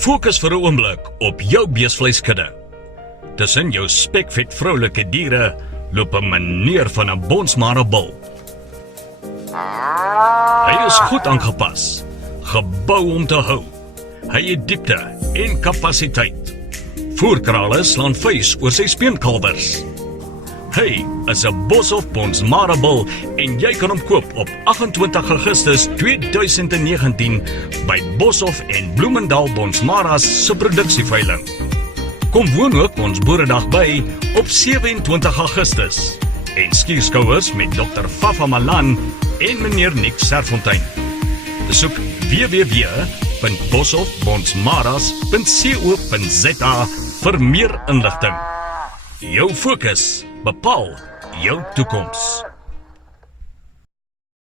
Fokus vir 'n oomblik op jou beesvleiskudde. Tussen jou spekvet vroulike diere loop 'n meneer van 'n bonsmare bul. Hy is goed aangepas, gebou om te hou. Hy het diepte en kapasiteit. Voerkrale slaan vuis oor sy speenkalwers. Hy is 'n Boshoff Bonsmara bul en jy kan hom koop op 28 Augustus 2019 by Boshoff en Bloemendal Bonsmaras se produksieveiling. Kom woon ook ons Boeredag by op 27 Augustus en skierskouers met Dr. Fafa Malan en meneer Nick Serfontein. Besoek www.boshoffbonsmaras.co.za vir meer inligting. Jou fokus bepaal jou toekoms.